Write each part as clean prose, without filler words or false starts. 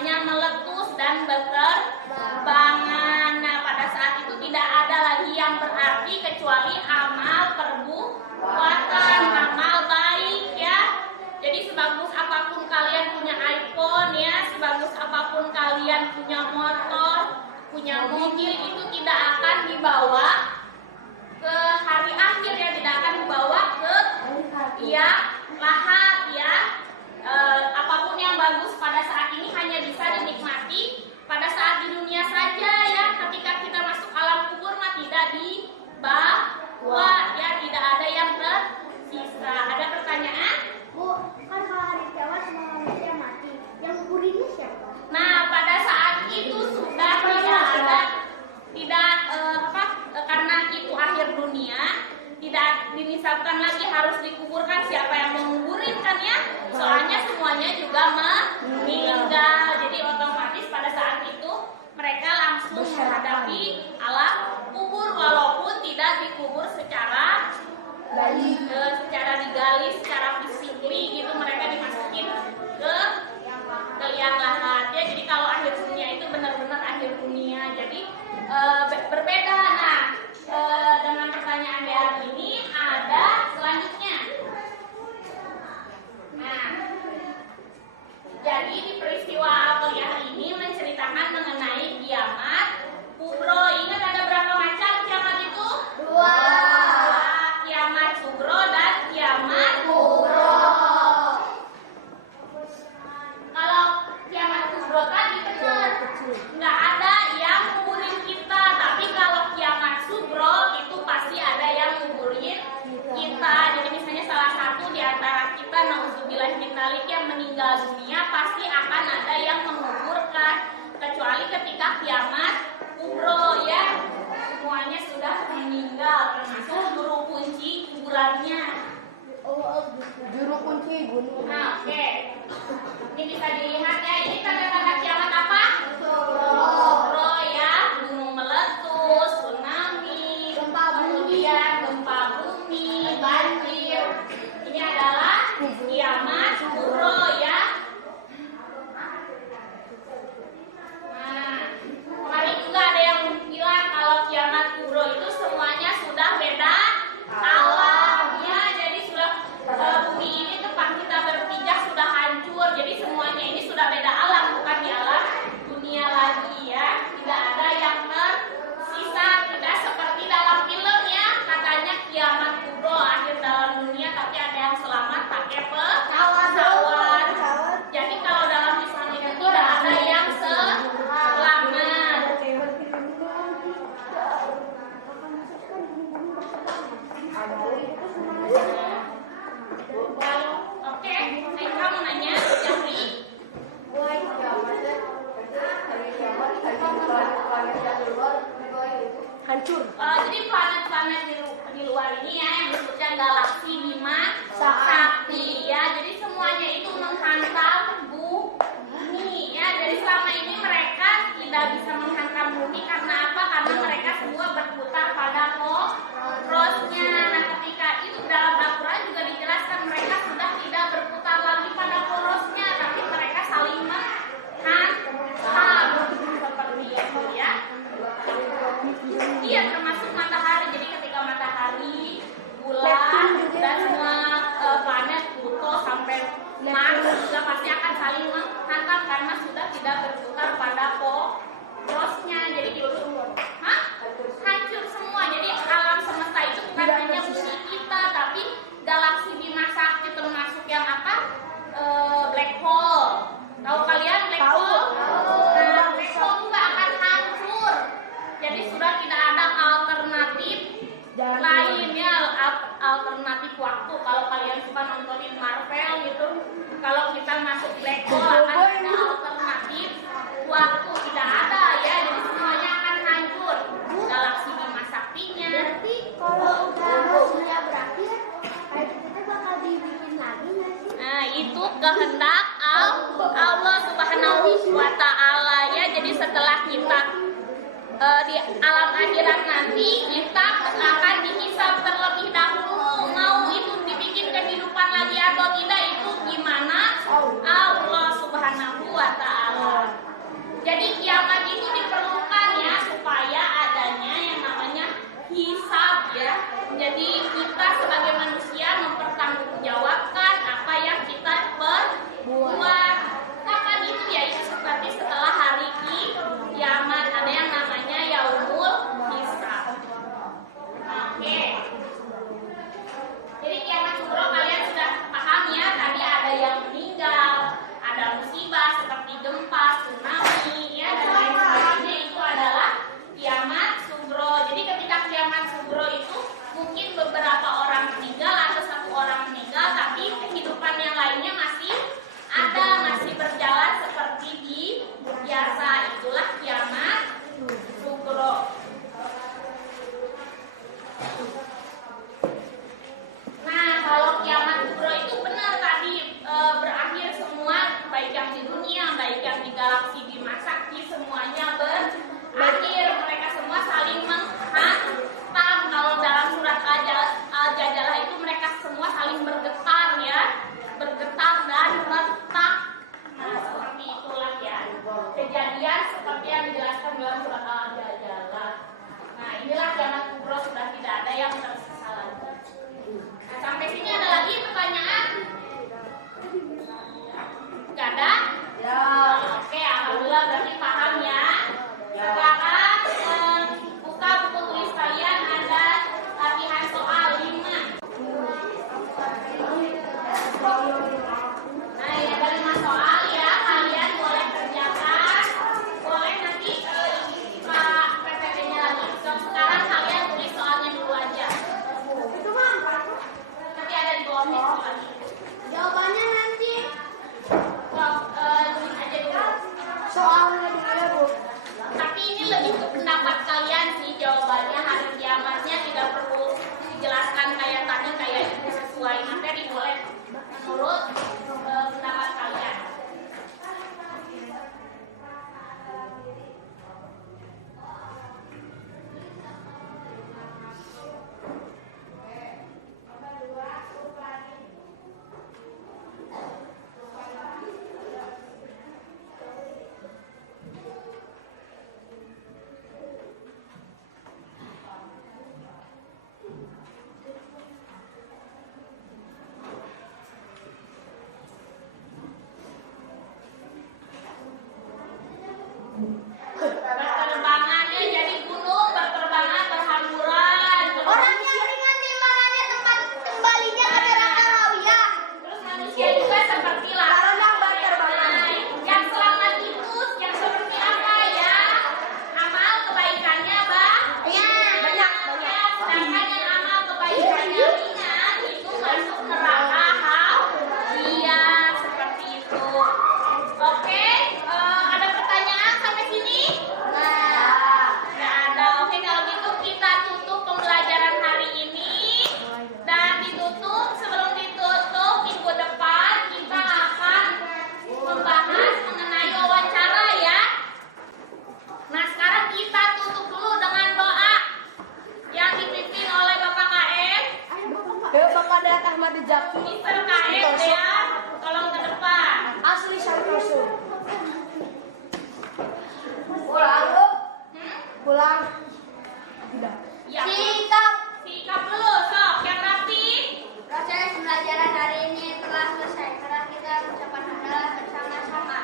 semuanya meletus dan berterbangan. Nah, pada saat itu tidak ada lagi yang berarti kecuali amal perbuatan, amal baik ya. Jadi sebagus apapun kalian punya iPhone ya, sebagus apapun kalian punya motor, punya mobil, itu tidak akan dibawa ke hari akhir ya, tidak akan dibawa ke lahat ya. Apapun yang bagus pada saat ini hanya bisa dinikmati pada saat di dunia saja ya. Ketika kita masuk alam kubur mah tidak dibawa ya, tidak ada yang tersisa. Ada pertanyaan? Bu, kan kalau hari kiamat semua manusia mati, yang kuburinnya siapa? Nah, pada saat itu sudah karena itu akhir dunia, tidak dinisabkan lagi harus dikuburkan siapa yang menguburin kan ya. Soalnya semuanya juga meninggal. Jadi otomatis pada saat itu mereka langsung menghadapi alam kubur walaupun tidak dikubur secara digali, secara fisikly gitu, mereka dimasukin ke liang lahat ya. Jadi kalau akhir dunia itu benar-benar akhir dunia. Jadi berbeda. Nah, dengan pertanyaan yang ini ada selanjutnya. Nah, jadi di peristiwa Amaliyah ini menceritakan mengenai kiamat kubro. Ingat ada berapa macam kiamat itu? Dua. Kiamat kubro dan kiamat kubro. Kalau kiamat kubro tadi benar, nggak ada yang nguburin kita. Tapi kalau kiamat subro itu pasti ada yang nguburin kita. Jadi misalnya salah satu di antara kita, nauzubillah min dzalik, yang meninggal dunia, pasti akan ada yang menguburkan. Kecuali ketika kiamat kubro ya, semuanya sudah meninggal, termasuk juru kunci kuburannya. Juru kunci gunung. Nah, oke. Ini bisa dilihat ya, ini tanda-tanda kiamat apa? Kubro ya, gunung meletus, tsunami, kemudian gempa bumi, banjir. Ini adalah kiamat kubro ya. Nah, kemarin juga ada yang bilang kalau kiamat kubro itu semuanya sudah beda alam ya. Jadi sudah bumi ini tempat kita berpijak sudah hancur. Jadi semuanya ini sudah beda alam, bukan di alam dunia lagi ya. Tidak ada yang tersisa, tidak seperti dalam film ya. Katanya kiamat kubro akhir dalam dunia, tapi ada yang selamat pakai pesawat. Jadi kalau dalam Islam itu tidak ada yang selamat. Oke, saya kamu nanya, Jafri. Hancur. Jadi planet-planet di luar ini ya, yang disebutkan galaksi Bima Sakti ya. Jadi semuanya itu menghantam bumi ya. Jadi selama ini mereka tidak bisa menghantam bumi karena apa? Karena mereka semua berputar pada porosnya. Nah, ketika itu dalam Al-Quran juga dijelaskan mereka sudah tidak berputar lagi pada porosnya, tapi mereka saling menghantam seperti itu ya. Iya, termasuk matahari. Jadi ketika matahari, bulan, dan semua planet Pluto sampai Mars juga pasti akan saling menghantam karena sudah tidak berputar pada porosnya. Jadi itu hancur semua. Jadi alam semesta itu bukan hanya bumi kita, tapi galaksi Bima Sakti termasuk yang apa? Black hole. Tahu kalian black hole? Nah, black hole juga akan hancur. Jadi sudah tidak ada alternatif lainnya, alternatif waktu. Kalau kalian suka nontonin Marvel gitu, kalau kita masuk black hole akan ada alternatif waktu, tidak ada ya. Jadi semuanya akan hancur. Galaksi Bima Saktinya. Berarti kalau udah hasilnya berakhir, kayak kita bakal dibikin lagi nggak sih? Nah, itu kehendak Allah Subhanahu wa Ta'ala ya. Jadi setelah kita di alam akhirat nanti, kita akan dihisab terlebih dahulu. Mau itu dibikin kehidupan lagi atau tidak, itu gimana Allah Subhanahu wa Ta'ala. ada Jaki. Mister KF ya, tolong ke depan. Asli Santoso. Pulang Bu. Pulang. Udah. Ya, Sikap. sikap dulu, sok yang rapi. Proses pembelajaran hari ini telah selesai. Sekarang kita ucapan hamdalah bersama-sama.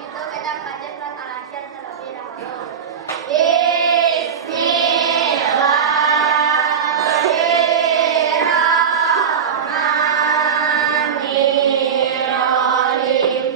Itu kita baca surat Al-Hasyr terlebih dahulu. Bismillahirrahmanirrahim.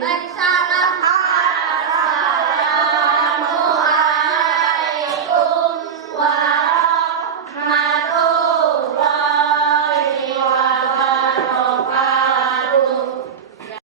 Barisan